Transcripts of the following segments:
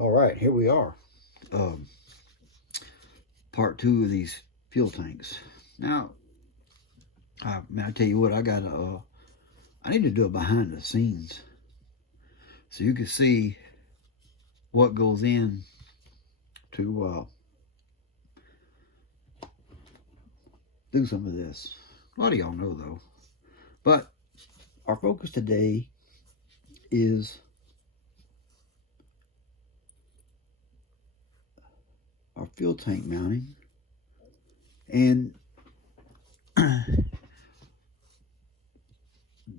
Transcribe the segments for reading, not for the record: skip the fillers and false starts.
All right, here we are. Um, Part 2 of these fuel tanks. Now, I tell you what, I need to do it behind the scenes so you can see what goes in to do some of this. A lot of y'all know though. But our focus today is our fuel tank mounting and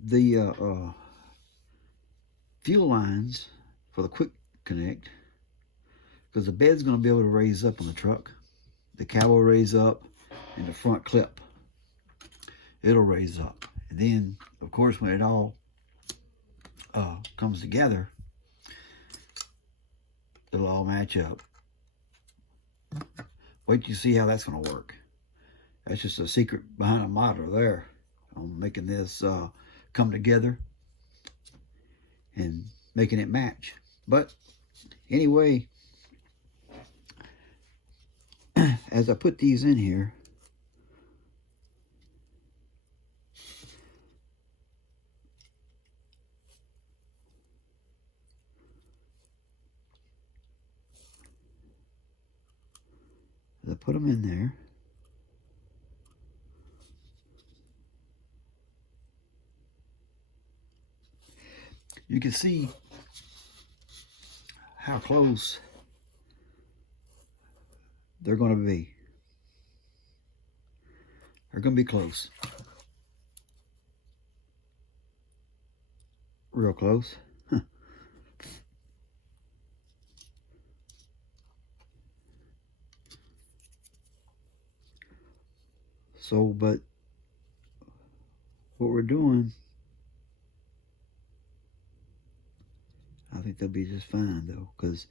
the fuel lines for the quick connect, because the bed's going to be able to raise up on the truck. The cab will raise up and the front clip, it'll raise up. And then, of course, when it all comes together, it'll all match up. Wait till you see how that's going to work. That's just a secret behind a monitor there. I'm making this come together and making it match. But anyway, as I put these in here, as I put them in there, you can see how close they're going to be. They're going to be close. Real close. So, but what we're doing, I think they'll be just fine though, because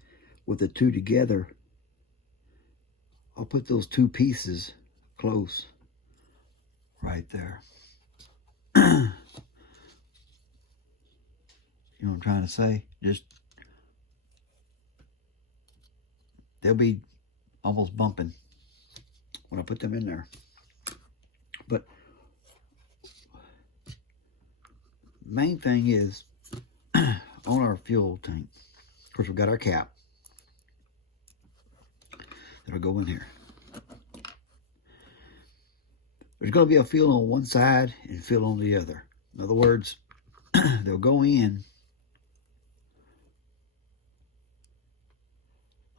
with the two together, I'll put those two pieces close right there. You know what I'm trying to say? Just, they'll be almost bumping when I put them in there. But main thing is on our fuel tank, of course, we've got our cap that'll go in here. There's going to be a fuel on one side and fuel on the other. In other words, they'll go in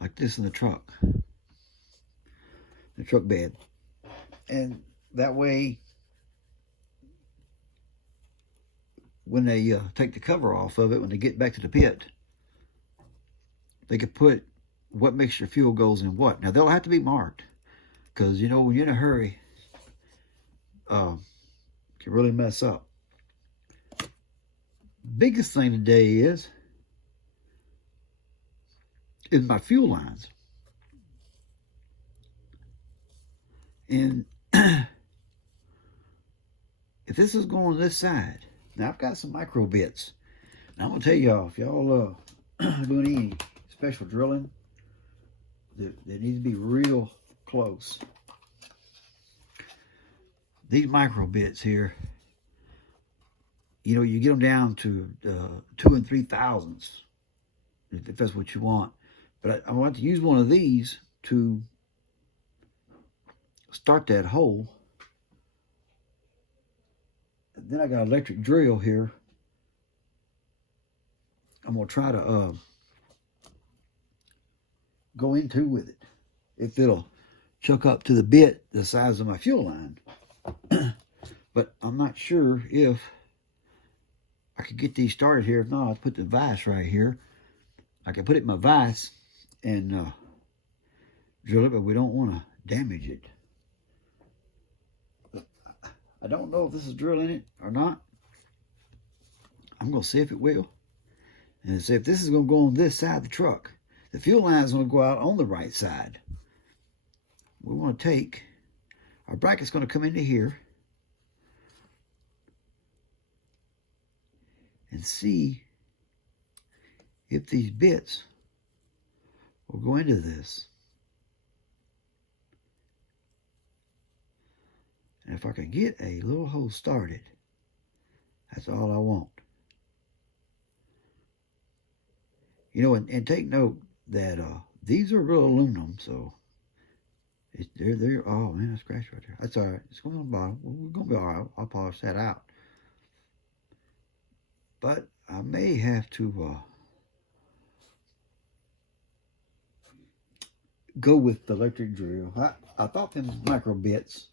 like this in the truck bed. And that way, when they take the cover off of it, when they get back to the pit, they can put what mixture of fuel goes in what. Now, they'll have to be marked, because, you know, when you're in a hurry, can really mess up. Biggest thing today is my fuel lines. And if this is going this side, now I've got some micro bits. Now I'm gonna tell y'all, if y'all doing any special drilling, that needs to be real close. These micro bits here, you know, you get them down to 2 and 3 thousandths, if that's what you want. But I want to use one of these to start that hole. And then I got an electric drill here. I'm gonna try to go into with it, if it'll chuck up to the bit the size of my fuel line. But I'm not sure if I could get these started here. If not, I'll put the vise right here. I can put it in my vise and drill it, but we don't want to damage it. I don't know if this is drilling it or not. I'm going to see if it will. And see if this is going to go on this side of the truck. The fuel line is going to go out on the right side. We want to take, our bracket's going to come into here and see if these bits We'll go into this. And if I can get a little hole started, that's all I want. You know, and take note that these are real aluminum, so they're oh man, that's scratch right there. That's all right. It's going on the bottom. We're gonna be all right. I'll polish that out. But I may have to go with the electric drill. I thought them micro bits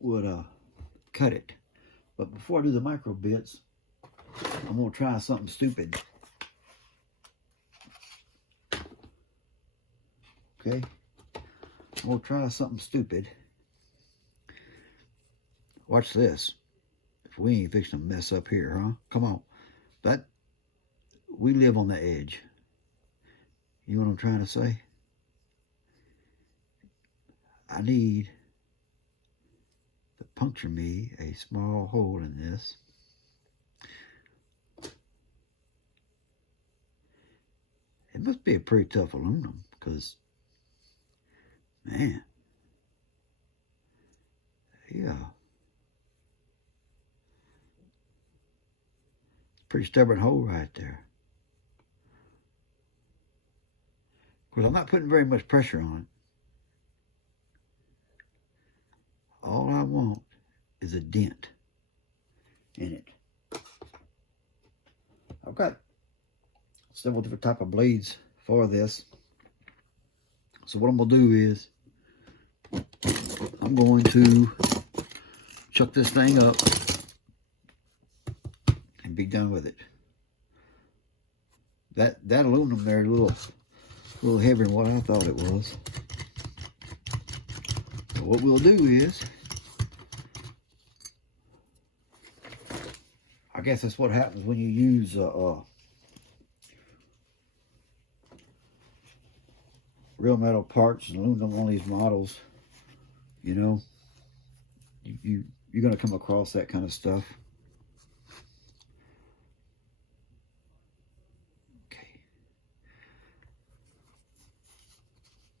would cut it, but before I do the micro bits, I'm gonna try something stupid. Okay, I'm gonna try something stupid. Watch this. If we ain't fixing to mess up here, huh? Come on. But we live on the edge. You know what I'm trying to say? I need to puncture me a small hole in this. It must be a pretty tough aluminum because, man, yeah. Pretty stubborn hole right there. Of course, I'm not putting very much pressure on it. All I want is a dent in it. I've got several different type of blades for this. So what I'm going to do is I'm going to chuck this thing up and be done with it. That aluminum there is a little heavier than what I thought it was. So what we'll do is, I guess that's what happens when you use real metal parts and aluminum on these models. You know, you're gonna come across that kind of stuff.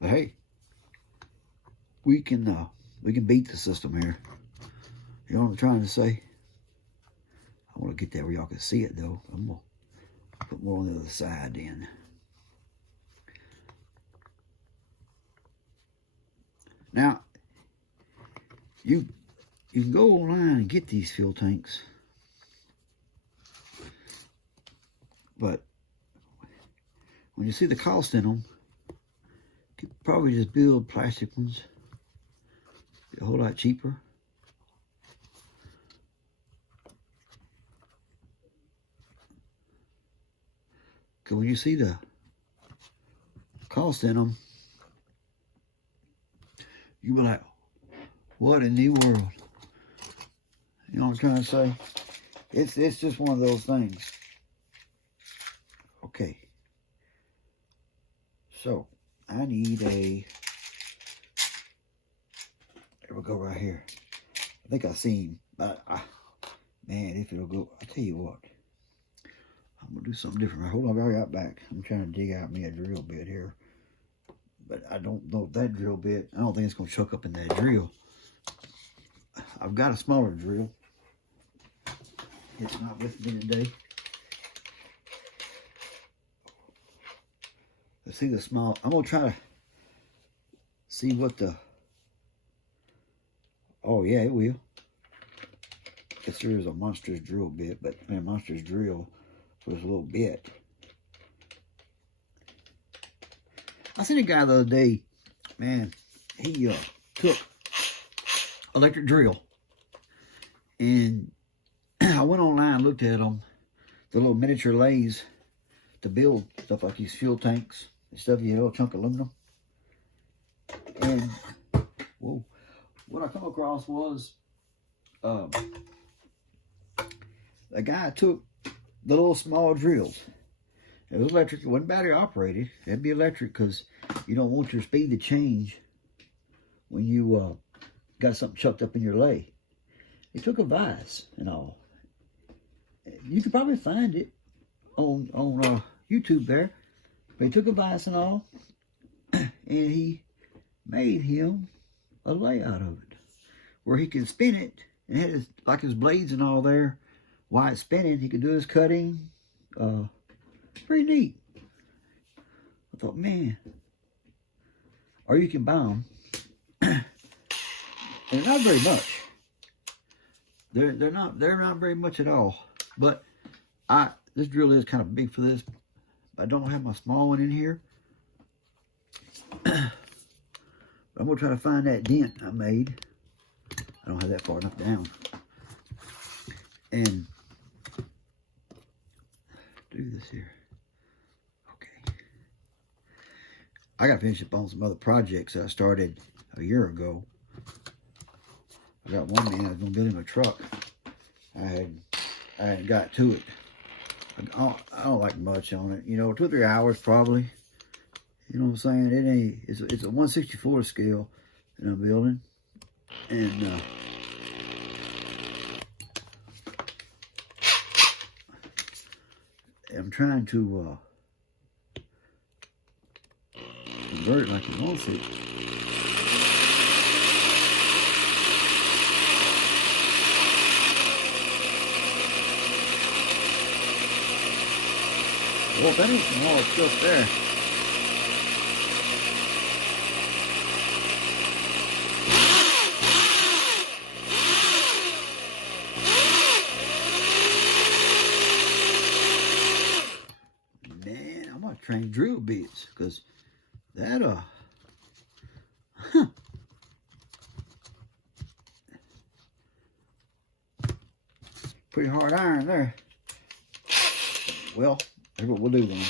But hey, we can beat the system here. You know what I'm trying to say? I want to get that where y'all can see it though. I'm gonna put more on the other side then. Now, you can go online and get these fuel tanks, but when you see the cost in them, you could probably just build plastic ones. Be a whole lot cheaper. Because when you see the cost in them, you be like, what in the world? You know what I'm trying to say? It's just one of those things. Okay. So, I need there we go right here. I think I seen, but man, if it'll go, I'll tell you what. I'm going to do something different. Hold on, I'll be right back. I'm trying to dig out me a drill bit here. But I don't know that drill bit. I don't think it's going to choke up in that drill. I've got a smaller drill. It's not with me today. Let's see the small. I'm going to try to see what the... Oh, yeah, it will. Guess there is a monstrous drill bit, but a monstrous drill for this little bit. I seen a guy the other day, man, he took electric drill, and I went online and looked at them, the little miniature lathes to build stuff like these fuel tanks and stuff, you know, a chunk of aluminum. And, whoa, what I come across was, the guy took the little small drills. It was electric. It wasn't battery operated. It'd be electric because you don't want your speed to change when you got something chucked up in your lathe. He took a vise and all. You could probably find it on YouTube there. But he took a vise and all, and he made him a layout of it where he could spin it and had his, like his blades and all there. While it's spinning, he could do his cutting. Pretty neat. I thought, man. Or you can buy them. And they're not very much. They're not very much at all. But this drill is kind of big for this. I don't have my small one in here. I'm gonna try to find that dent I made. I don't have that far enough down. And do this here. Okay. I got to finish up on some other projects that I started a year ago. I got one man I was going to build him a truck. I hadn't got to it. I don't like much on it. You know, 2 or 3 hours probably. You know what I'm saying? It's a 1/64 scale that I'm building. And I'm trying to convert it like he wants it. Well, that ain't some hard stuff there. Man, I'm gonna train drill bits because that pretty hard iron there. Well, that's what we'll do then.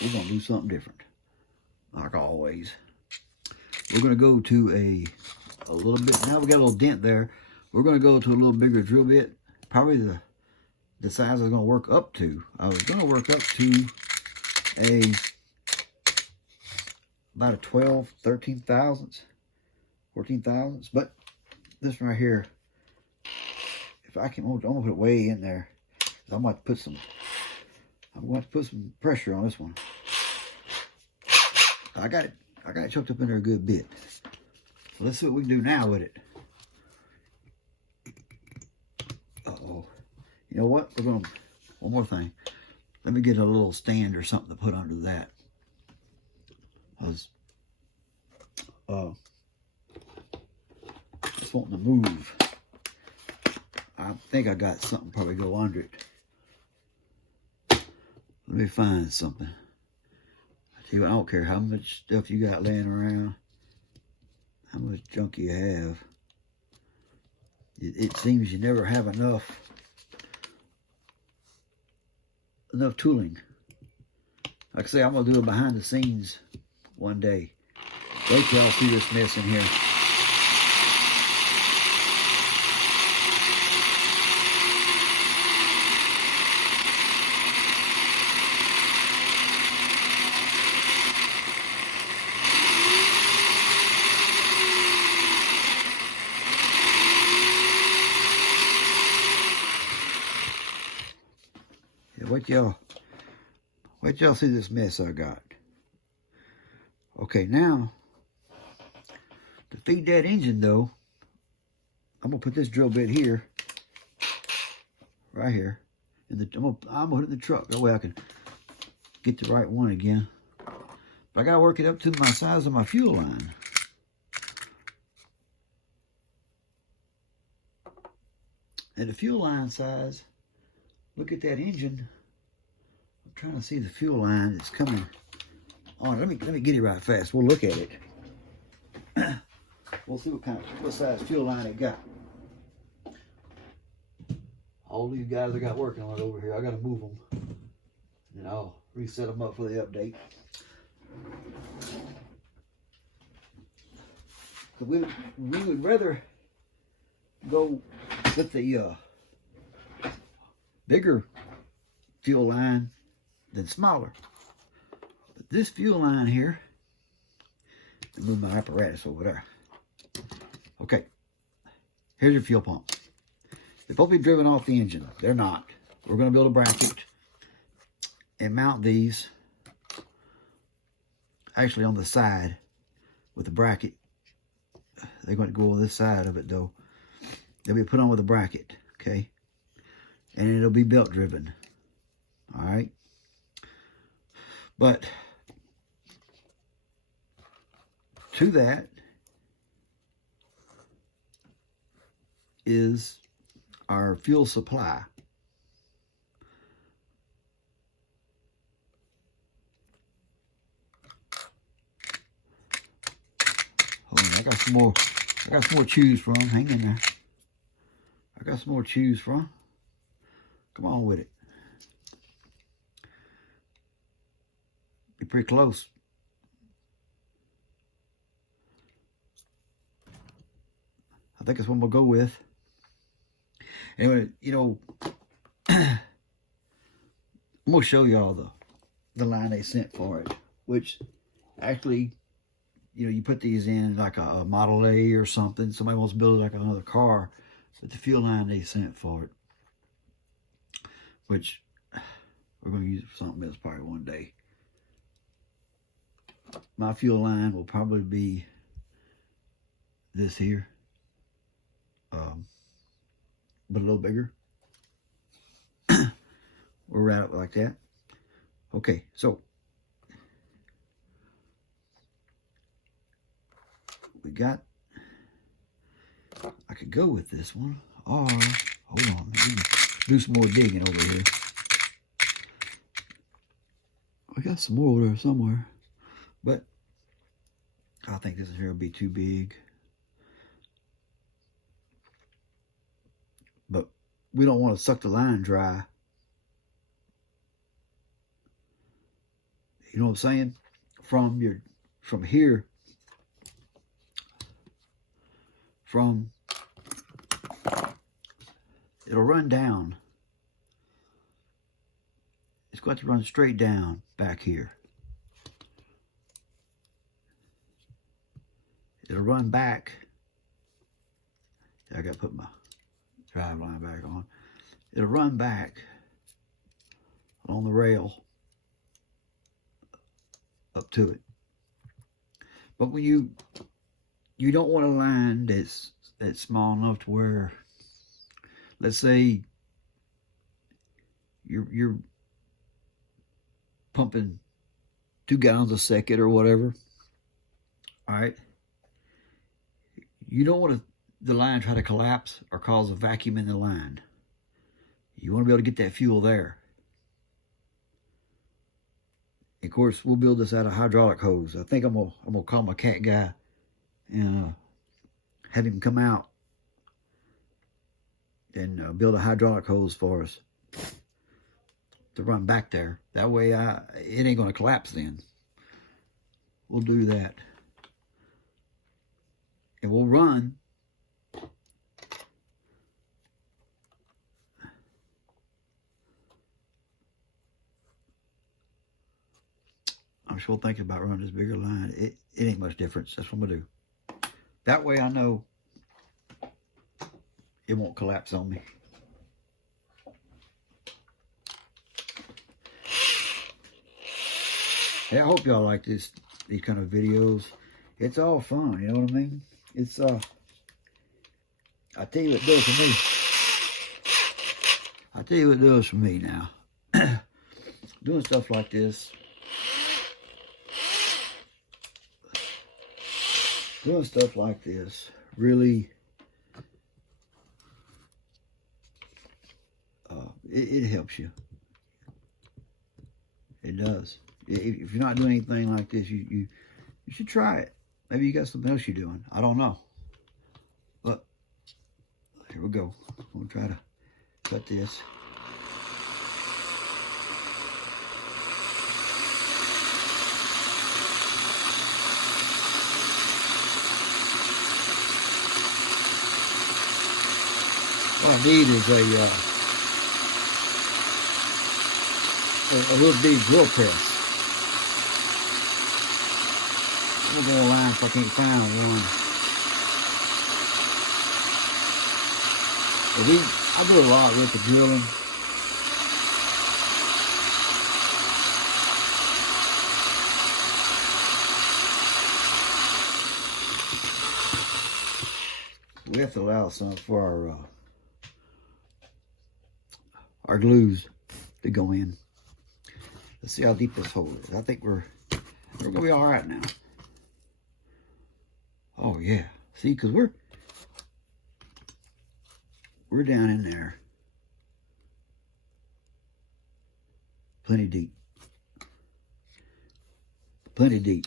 We're gonna do something different, like always. We're gonna go to a little bit. Now we got a little dent there. We're gonna go to a little bigger drill bit. Probably the size I was gonna work up to. I was gonna work up to about a 12, 13 thousandths, 14 thousandths. But this one right here, if I can, I'm gonna put it way in there. I'm going to put some pressure on this one. I got it choked up in there a good bit. So let's see what we can do now with it. Uh-oh. You know what? We're going to, one more thing. Let me get a little stand or something to put under that. Just wanting to move. I think I got something probably go under it. Let me find something. I tell you what, I don't care how much stuff you got laying around, how much junk you have. It seems you never have enough tooling. Like I say, I'm gonna do it behind the scenes one day. Wait till y'all see this mess in here. Wait y'all see this mess I got. Okay, now to feed that engine though, I'm gonna put this drill bit here, right here, and I'm gonna put it in the truck. That way I can get the right one again. But I gotta work it up to my size of my fuel line. And the fuel line size, look at that engine. I'm trying to see the fuel line that's coming on. Let me get it right fast. We'll look at it. We'll see what size fuel line it got. All these guys I got working on it over here, I gotta move them. And I'll reset them up for the update. But we would rather go with the bigger fuel line than smaller. But this fuel line here, I'll move my apparatus over there. Okay, here's your fuel pump. They're supposed to be driven off the engine. They're not. We're going to build a bracket and mount these actually on the side with the bracket. They're going to go on this side of it though. They'll be put on with a bracket, okay? And it'll be belt driven, all right? But to that is our fuel supply. Hold on, I got some more to choose from. Hang in there. I got some more to choose from. Come on with it. Be pretty close. I think that's what we'll go with. Anyway, you know, I'm gonna show y'all the line they sent for it, which actually, you know, you put these in like a Model A or something. Somebody wants to build like another car, but the fuel line they sent for it, which we're going to use it for something else probably one day. My fuel line will probably be this here, but a little bigger. We'll route it like that. Okay, so we got, I could go with this one, or hold on, let me do some more digging over here. I got some more over there somewhere, but I think this here will be too big. But we don't want to suck the line dry. You know what I'm saying? From here, it'll run down. It's got to run straight down back here. It'll run back. I got to put my drive line back on. It'll run back on the rail up to it. But when you don't want a line that's small enough to where, let's say you're pumping 2 gallons a second or whatever. All right. You don't want the line try to collapse or cause a vacuum in the line. You want to be able to get that fuel there. Of course, we'll build this out of hydraulic hose. I think I'm gonna call my cat guy and have him come out and build a hydraulic hose for us to run back there. That way, it ain't gonna collapse then. We'll do that, and we'll run. I'm still thinking about running this bigger line. It ain't much difference. That's what I'm gonna do. That way I know it won't collapse on me. Hey, I hope y'all like these kind of videos. It's all fun, you know what I mean? It's I tell you what it does for me. I tell you what it does for me now. Doing stuff like this. Doing stuff like this really, it helps you. It does. If you're not doing anything like this, you should try it. Maybe you got something else you're doing. I don't know. But here we go. I'm gonna try to cut this. What I need is a little bitty drill press. We'll go around if I can't find one. But I do a lot with the drilling. we have to allow some for our glues to go in. Let's see how deep this hole is. I think we're gonna be all right now. Oh yeah, see, because we're down in there, plenty deep, plenty deep.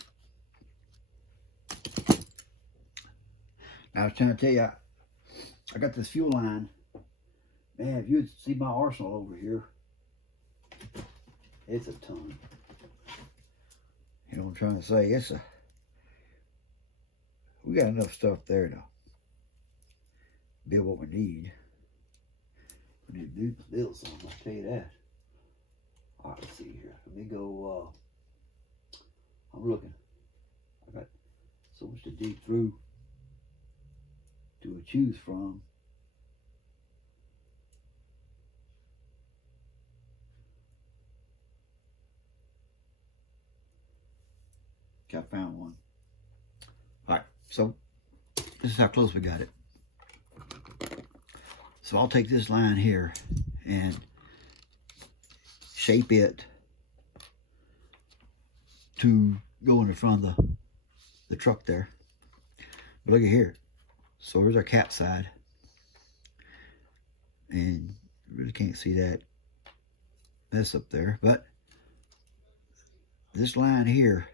Now I was trying to tell you, I got this fuel line. Man, if you'd see my arsenal over here, it's a ton. You know what I'm trying to say? We got enough stuff there to build what we need. We need to build something, I'll tell you that. All right, let's see here. Let me go, I'm looking. I got so much to dig through to choose from. I found one. All right, so this is how close we got it. So I'll take this line here and shape it to go in the front of the truck there. But look at here. So here's our cap side. And you really can't see that mess up there. But this line here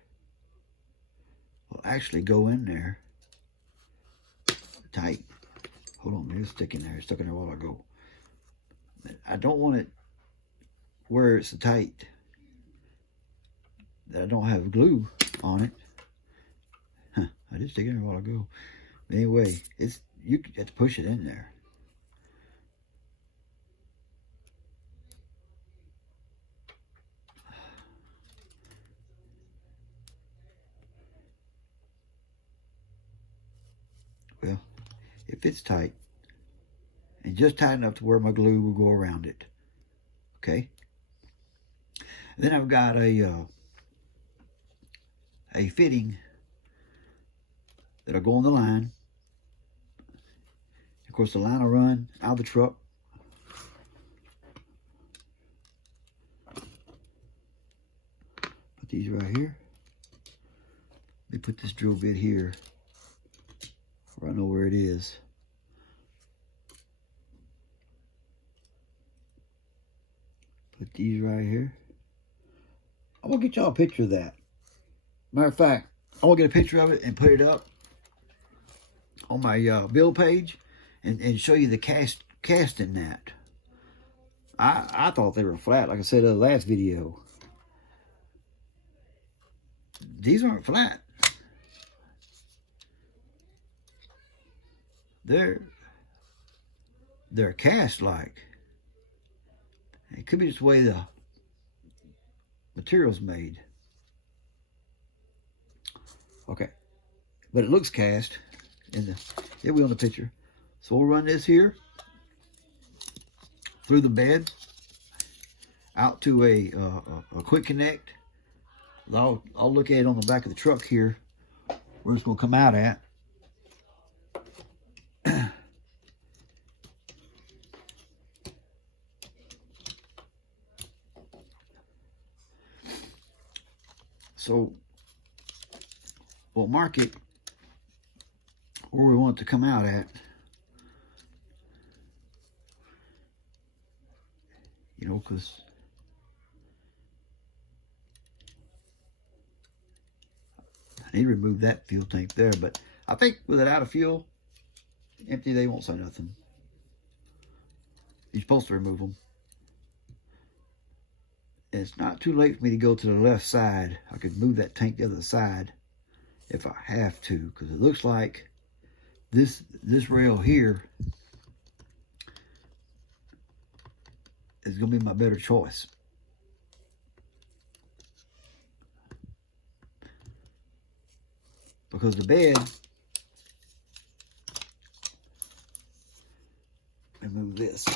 will actually go in there tight. Hold on, it's sticking there. It's stuck in there a while ago. I don't want it where it's so tight that I don't have glue on it. Huh, I did stick it in there a while ago. But anyway, you have to push it in there. Well, if it's tight, and just tight enough to where my glue will go around it. Okay. Then I've got a fitting that'll go on the line. Of course, the line will run out of the truck. Put these right here. Let me put this drill bit here where I know where it is. Put these right here. I'm gonna get y'all a picture of that. Matter of fact, I'm gonna get a picture of it and put it up on my build page and show you the cast in that. I thought they were flat, like I said in the last video. These aren't flat. They're cast like. It could be just the way the material's made. Okay. But it looks cast in the, it will in the picture. So we'll run this here through the bed out to a quick connect. I'll look at it on the back of the truck here where it's going to come out at. So we'll mark it where we want it to come out at. You know, because I need to remove that fuel tank there, but I think with it out of fuel, empty, they won't say nothing. You're supposed to remove them. And it's not too late for me to go to the left side. I could move that tank the other side if I have to, because it looks like this rail here is going to be my better choice. Because the bed, let me move this.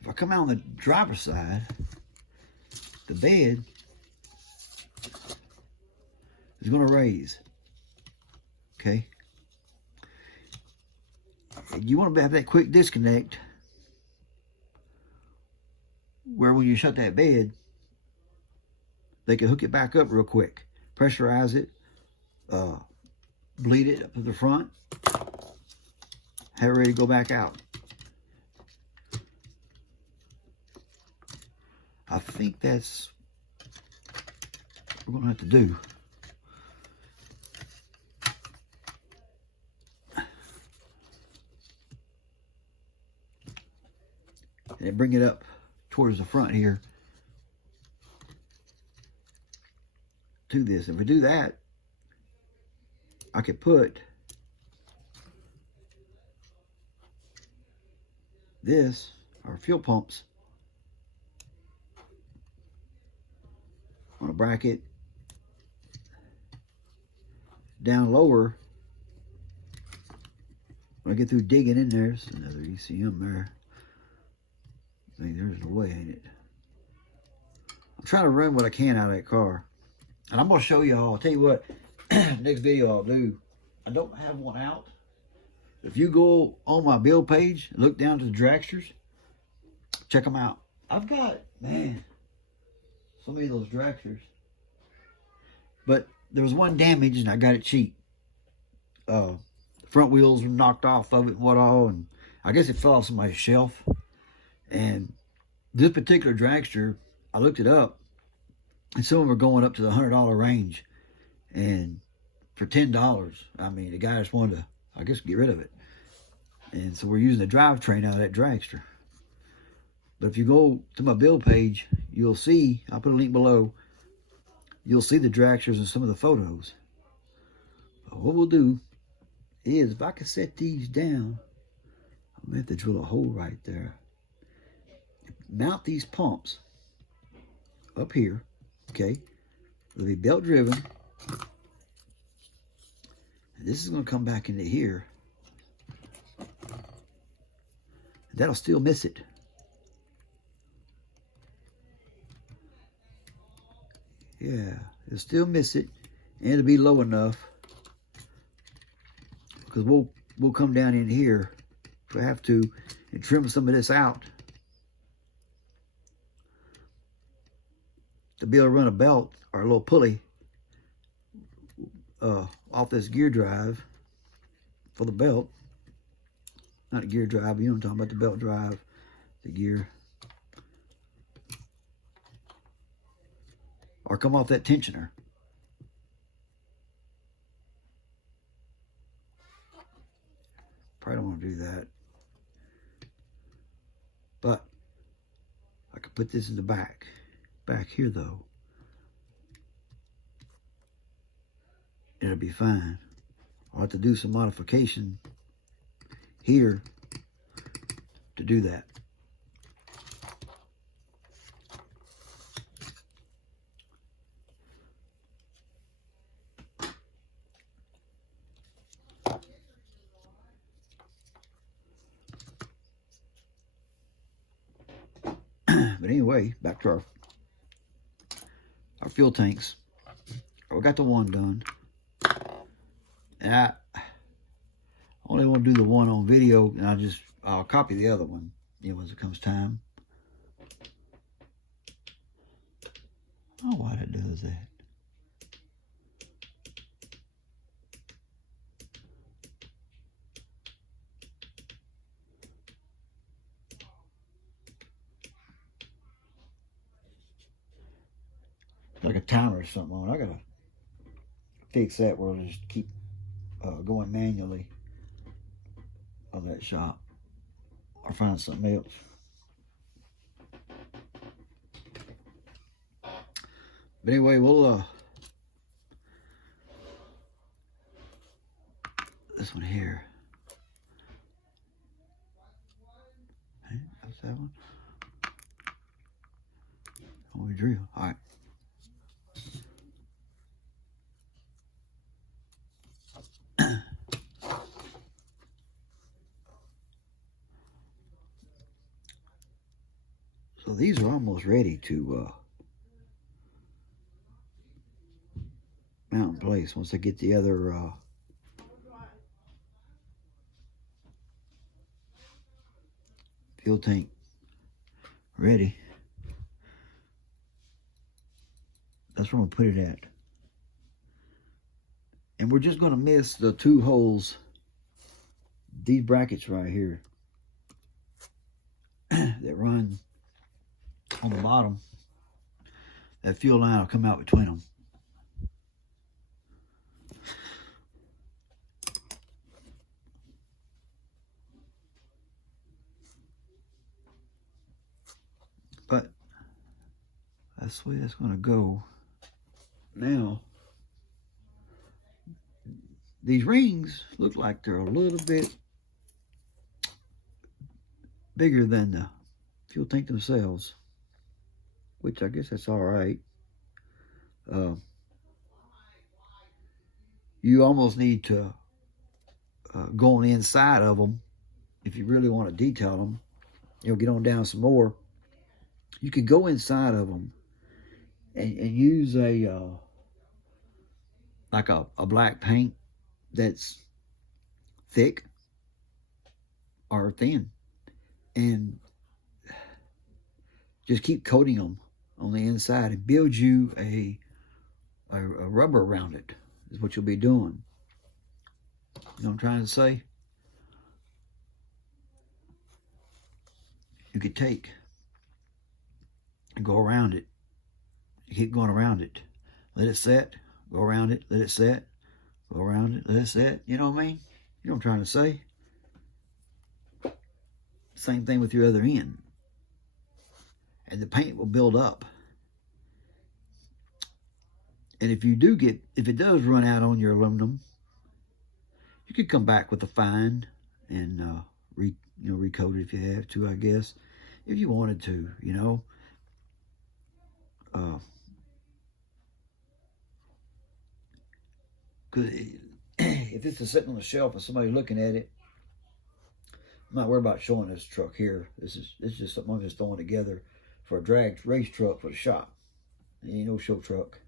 If I come out on the driver's side, the bed is going to raise. Okay? And you want to have that quick disconnect where when you shut that bed, they can hook it back up real quick. Pressurize it. Bleed it up to the front. Have it ready to go back out. I think that's what we're going to have to do. And then bring it up towards the front here to this. If we do that, I could put this, our fuel pumps, on a bracket down lower. When I get through digging in there, there's another ECM there. I think there's no way, ain't it? I'm trying to run what I can out of that car. And I'm going to show y'all. I'll tell you what, next video I'll do. I don't have one out. If you go on my build page, look down to the dragsters, check them out. I've got, man, so many of those dragsters. But there was one damaged and I got it cheap. Front wheels were knocked off of it and what all. And I guess it fell off somebody's shelf. And this particular dragster, I looked it up. And some of them are going up to the $100 range. And for $10, I mean, the guy just wanted to, I guess, get rid of it. And so we're using the drivetrain out of that dragster. But if you go to my build page, you'll see, I'll put a link below, you'll see the dragsters and some of the photos. But what we'll do is, if I can set these down, I'm going to have to drill a hole right there. Mount these pumps up here, okay? They'll be belt driven. And this is going to come back into here. That'll still miss it. Yeah, it'll still miss it, and it'll be low enough because we'll come down in here if we have to and trim some of this out to be able to run a belt or a little pulley off this gear drive for the belt. Not a gear drive, but you know what I'm talking about, the belt drive, the gear. Or come off that tensioner. Probably don't want to do that. But I could put this in the back. Back here though. It'll be fine. I'll have to do some modification here to do that. But anyway, back to our fuel tanks. We got the one done. And I only want to do the one on video, and I'll copy the other one, you know, once it comes time. Oh, why it does that? Like a timer or something on it. I gotta fix that where it'll just keep going manually on that shop, or find something else. But anyway, we'll this one here. Hey, that's that one. Oh, we drill. All right. So these are almost ready to mount in place once I get the other fuel tank ready. That's where I'm going to put it at. And we're just going to miss the 2 holes, these brackets right here that run on the bottom. That fuel line will come out between them. But that's the way that's going to go. Now, these rings look like they're a little bit bigger than the fuel tank themselves, which I guess that's all right. You almost need to go on the inside of them if you really want to detail them. You'll get on down some more. You could go inside of them and use a like a black paint that's thick or thin, and just keep coating them on the inside and build you a rubber around it is what you'll be doing. You know what I'm trying to say? You could take and go around it. You keep going around it. Let it set. Go around it. Let it set. Go around it. Let it set. You know what I mean? You know what I'm trying to say? Same thing with your other end. And the paint will build up. And if it does run out on your aluminum, you could come back with a fine and recoat it if you have to, I guess, if you wanted to, you know. Because if this is sitting on the shelf and somebody looking at it, I'm not worried about showing this truck here. It's just something I'm just throwing together for a drag race truck for the shop. It ain't no show truck.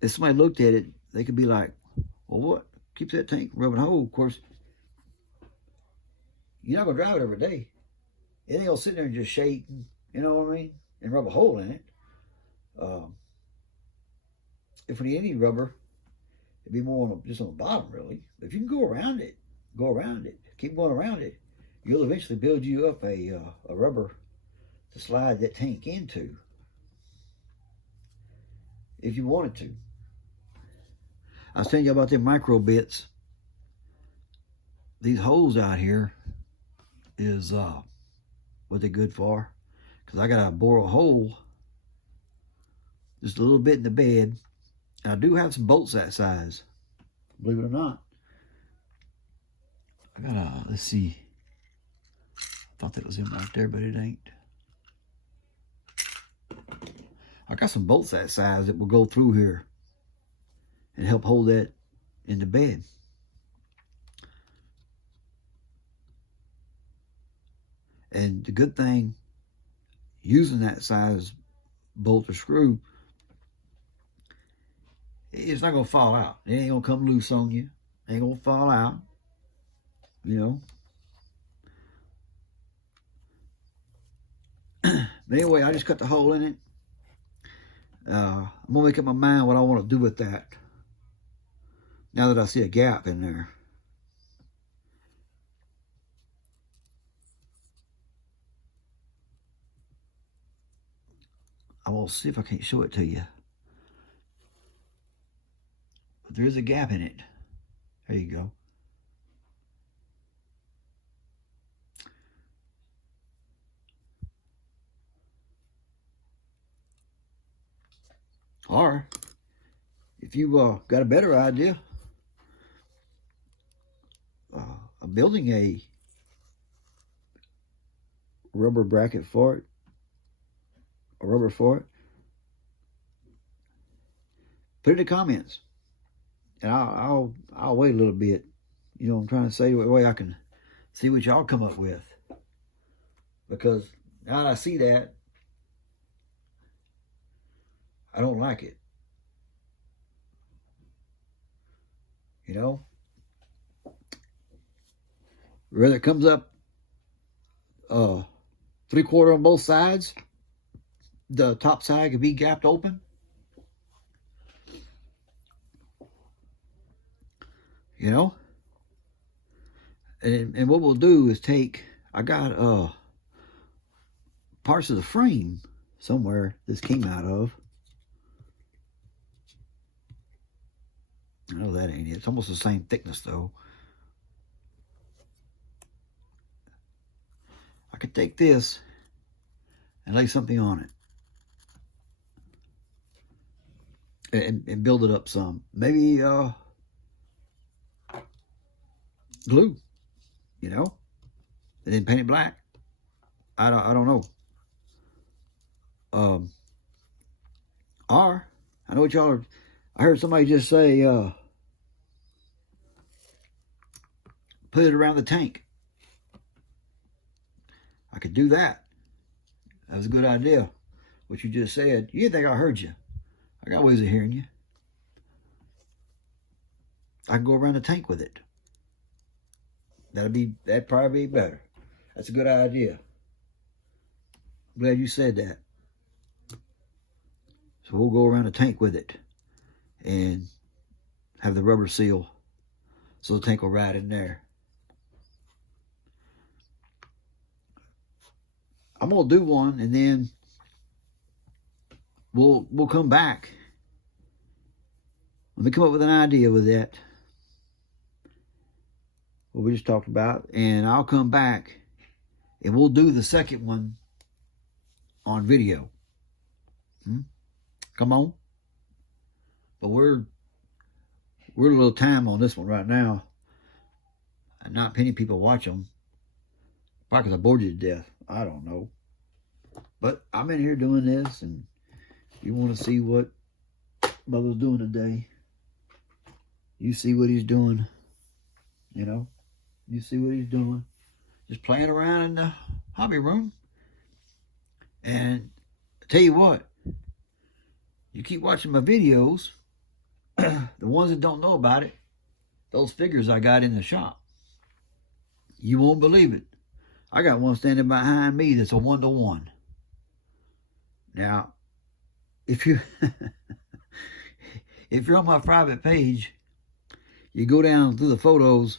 If somebody looked at it, they could be like, well, what keeps that tank from rubbing a hole? Of course, you're not going to drive it every day. It ain't going to sit there and just shake, you know what I mean, and rub a hole in it. If we need any rubber, it'd be more just on the bottom, really. But if you can go around it, keep going around it, you'll eventually build you up a rubber to slide that tank into, if you wanted to. I was telling you about them micro bits. These holes out here is what they're good for. Because I got to bore a hole just a little bit in the bed. And I do have some bolts that size, believe it or not. I got let's see. I thought that was in right there, but it ain't. I got some bolts that size that will go through here and help hold that in the bed. And the good thing, using that size bolt or screw, it's not going to fall out. It ain't going to come loose on you. It ain't going to fall out. You know. But anyway, I just cut the hole in it. I'm going to make up my mind what I want to do with that. Now that I see a gap in there. I will see if I can't show it to you. But there is a gap in it. There you go. Or, if you got a better idea of building a rubber bracket for it, a rubber for it, put it in the comments. And I'll wait a little bit. You know what I'm trying to say? The way I can see what y'all come up with. Because now that I see that, I don't like it. You know? Whether it comes up 3/4 on both sides, the top side could be gapped open. You know? And what we'll do is take, I got parts of the frame somewhere this came out of. I know that ain't it. It's almost the same thickness though. I could take this and lay something on it and build it up some. Maybe glue, you know, and then paint it black. I don't know. Or I know what y'all are. I heard somebody just say put it around the tank. I could do that. That was a good idea. What you just said. You didn't think I heard you. I got ways of hearing you. I can go around the tank with it. That'd probably be better. That's a good idea. I'm glad you said that. So we'll go around the tank with it and have the rubber seal so the tank will ride in there. I'm gonna do one and then we'll come back. Let me come up with an idea with that. What we just talked about, and I'll come back and we'll do the second one on video. Come on. But we're a little time on this one right now. And not many people watch them. Probably because I bored you to death. I don't know. But I'm in here doing this, and you want to see what Bubba's doing today. You see what he's doing. You know? You see what he's doing. Just playing around in the hobby room. And I tell you what, you keep watching my videos, the ones that don't know about it, those figures I got in the shop. You won't believe it. I got one standing behind me that's a 1-to-1. Now, if you're on my private page, you go down through the photos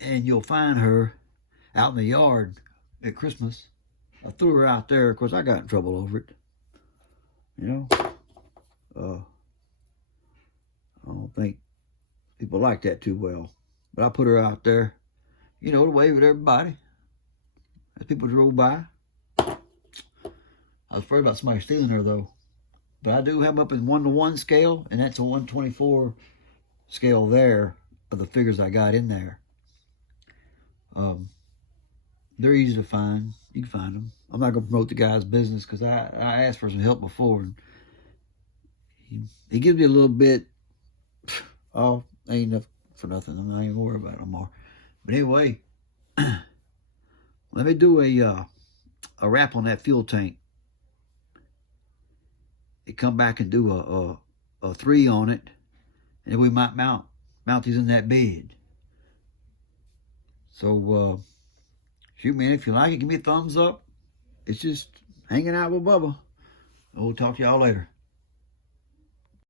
and you'll find her out in the yard at Christmas. I threw her out there. Of course, I got in trouble over it. You know? I don't think people like that too well. But I put her out there, you know, to wave at everybody as people drove by. I was afraid about somebody stealing her, though. But I do have them up in 1-to-1 scale, and that's a 1/24 scale there of the figures I got in there. They're easy to find. You can find them. I'm not going to promote the guy's business because I asked for some help before. And he gives me a little bit. Oh, ain't enough for nothing. I'm not even worried about it no more. But anyway, let me do a wrap on that fuel tank. And come back and do a 3 on it. And then we might mount these in that bed. So, shoot, man, if you like it, give me a thumbs up. It's just hanging out with Bubba. We'll talk to y'all later.